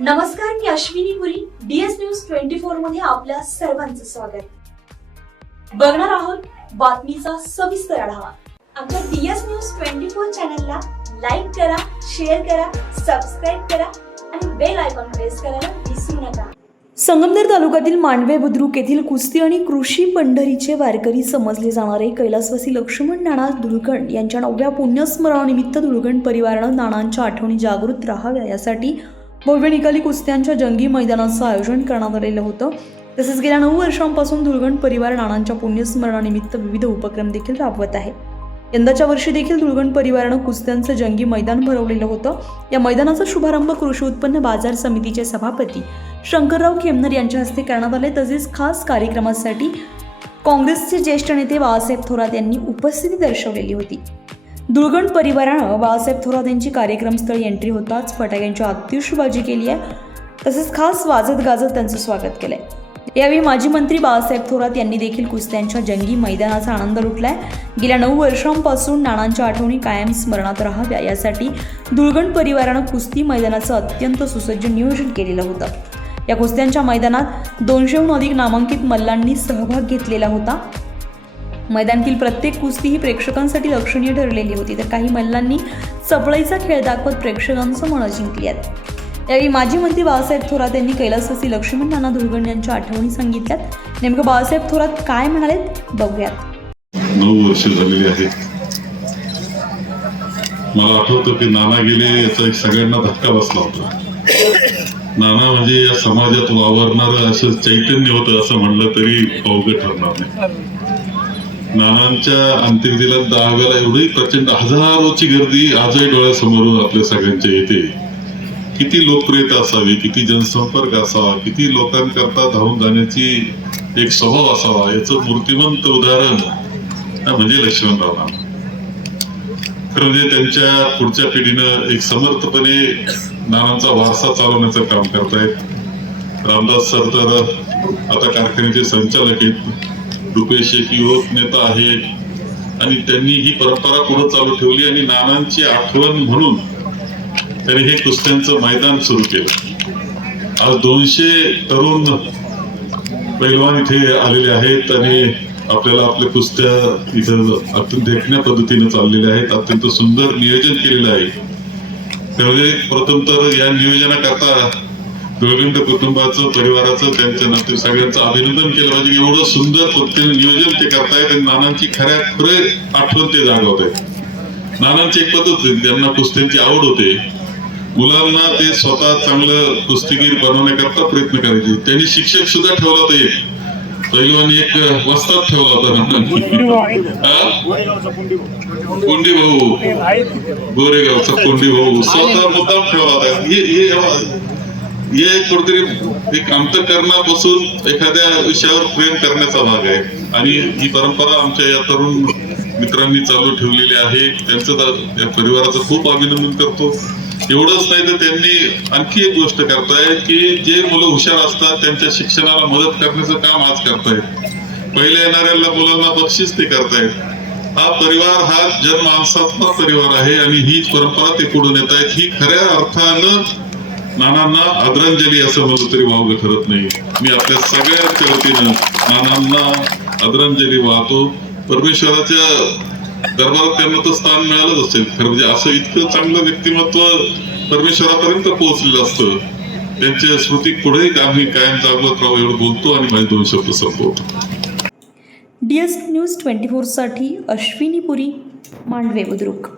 नमस्कार मी Ashwini Puri. DS news twenty फोरमध्ये आपल्या सर्वांचं स्वागत. बघणार आहोत बातमीचा सविस्तर आढावा. आमच्या डीएस न्यूज ट्वेंटी फोर चॅनलला लाईक करा शेअर करा सबस्क्राईब करा आणि बेल आयकॉन प्रेस करायला विसरू नका. संगमनेर तालुक्यातील मांडवे बुद्रुक येथील कुस्ती आणि कृषी पंढरीचे वारकरी समजले जाणारे कैलासवासी लक्ष्मण नाना धुळकण यांच्या नवव्या पुण्यस्मरणानिमित्त धुळकण परिवारानं नानांच्या आठवणी जागृत राहाव्या यासाठी भव्य निकाली कुस्त्यांच्या जंगी मैदानाचं आयोजन करण्यात आलेलं होतं. तसेच गेल्या नऊ वर्षांपासून दुर्गण परिवार नानांच्या पुण्यस्मरणानिमित्त विविध उपक्रम देखील राबवत आहे. यंदाच्या वर्षी देखील दुर्गण परिवारानं कुस्त्यांचं जंगी मैदान भरवलेलं होतं. या मैदानाचा शुभारंभ कृषी उत्पन्न बाजार समितीचे सभापती शंकरराव खेमनर यांच्या हस्ते करण्यात आले. तसेच खास कार्यक्रमासाठी काँग्रेसचे ज्येष्ठ नेते बाळासाहेब थोरात यांनी उपस्थिती दर्शवलेली होती. दुर्गण परिवारानं बाळासाहेब थोरात यांची कार्यक्रमस्थळी एंट्री होताच फटाक्यांची अत्युषबाजी केली आहे. तसेच खास वाजत गाजत त्यांचं स्वागत केलं आहे यावेळी माजी मंत्री बाळासाहेब थोरात यांनी देखील कुस्त्यांच्या जंगी मैदानाचा आनंद लुटलाय. गेल्या नऊ वर्षांपासून नानांच्या आठवणी कायम स्मरणात राहाव्या यासाठी दुर्गण परिवारानं कुस्ती मैदानाचं अत्यंत सुसज्ज नियोजन केलेलं होतं. या कुस्त्यांच्या मैदानात दोनशेहून अधिक नामांकित मल्लांनी सहभाग घेतलेला होता. मैदानातील प्रत्येक कुस्ती ही प्रेक्षकांसाठी लक्षणीय ठरलेली होती. तर काही मल्लांनी चपळीचा खेळ दाखवत प्रेक्षकांचं मनं जिंकली आहेत. यावेळी माजी मंत्री बाळासाहेब थोरात यांनी कैलासवासी लक्ष्मण नाना धुळगण यांच्या आठवणी सांगितल्यात. नेमकं बाळासाहेब थोरात काय म्हणालेत? बघूयात. नऊ वर्ष झालेली आहेत मला आठवतं की नाना गेले याचा एक सगळ्यांना धक्का बसला होता. नाना म्हणजे या समाजात वावरणारं असं चैतन्य होतं असं म्हणलं तरी अवघड ठरणार नाही. नानांच्या अंत्यविधीला दहाव्याला एवढी प्रचंड हजारोची गर्दी आजही डोळ्यासमोर आपल्या सगळ्यांच्या येते किती लोकप्रियता असावी किती जनसंपर्क असावा किती लोकांकरता धावून जाण्याची एक स्वभाव असावा याचं मूर्तिमंत उदाहरण म्हणजे लक्ष्मणराव नाना. खरं म्हणजे त्यांच्या पुढच्या पिढीनं एक समर्थपणे नानांचा वारसा चालवण्याचं काम करतायत. रामदास सर तर आता कारखान्याचे संचालक आहेत. रुपेश एक युवक नेता आहेत. आणि त्यांनी ही परंपरा पुढे चालू ठेवली आणि नानांची आठवण म्हणून त्यांनी हे कुस्त्यांचं मैदान सुरू केलं. आज दोनशे तरुण पैलवान इथे आलेले आहेत आणि आपल्याला आपल्या कुस्त्या इथं अत्यंत देखण्या पद्धतीने चाललेल्या आहेत. अत्यंत सुंदर नियोजन केलेलं आहे. त्यामुळे प्रथम तर या नियोजनाकरता दोघंड कुटुंबाचं परिवाराचं त्यांच्या नाते सगळ्यांचं अभिनंदन केलं. पाहिजे एवढं सुंदर पद्धतीने नियोजन ते करतायत आणि नानांची खऱ्या खरे आठवण ते जागवत आहेत नानांची एक पद्धत होती. त्यांना कुस्त्यांची आवड होते. मुलांना ते स्वतः चांगलं कुस्तीगीर बनवण्याकरता प्रयत्न करायचे. त्यांनी शिक्षक सुद्धा ठेवला होता एक. पहिलवानी एक वस्ताद ठेवला होता? कोंडी भाऊ गोरेगावचा कोंडी भाऊ स्वतः मुद्दाम ठेवला होता. हे कुठेतरी एक अंतकरणापासून एखाद्या विषयावर प्रेम करण्याचा भाग आहे. आणि ही परंपरा आमच्या या तरुण मित्रांनी चालू ठेवलेली आहे. त्यांचं परिवाराचं खूप अभिनंदन करतो. एवढंच नाही तर त्यांनी आणखी एक गोष्ट करताय की जे मुलं हुशार असतात त्यांच्या शिक्षणाला मदत करण्याचं काम आज करतायत. पहिले येणाऱ्या मुलांना बक्षीस ते करतायत. हा परिवार हा जनमानसात्मक परिवार आहे आणि हीच परंपरा ते पुढे नेत आहेत ही खऱ्या अर्थानं नानांना आदरांजली असं म्हणलं तरी वावगं ठरत नाही. मी आपल्या सगळ्यांच्या वतीनं नानांना आदरांजली वाहतो. परमेश्वराच्या दरबारात त्यांना तर स्थान मिळालंच असेल. खरं म्हणजे असं इतकं चांगलं व्यक्तिमत्व परमेश्वरापर्यंत पोहोचलेलं असतं. त्यांच्या स्मृती पुढेही आम्ही कायम जागवत राहू एवढं बोलतो आणि माझे दोन शब्द संपवतो. डीएस न्यूज ट्वेंटी फोरसाठी अश्विनी पुरी मांडवे बुद्रुक.